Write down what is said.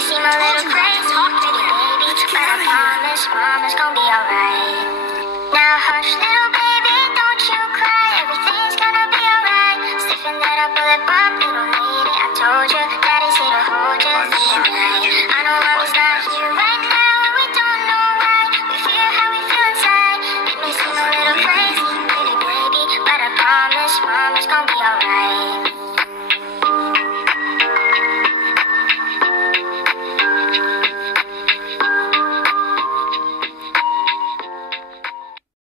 seem a little crazy, baby, but I promise, mama's gonna be alright.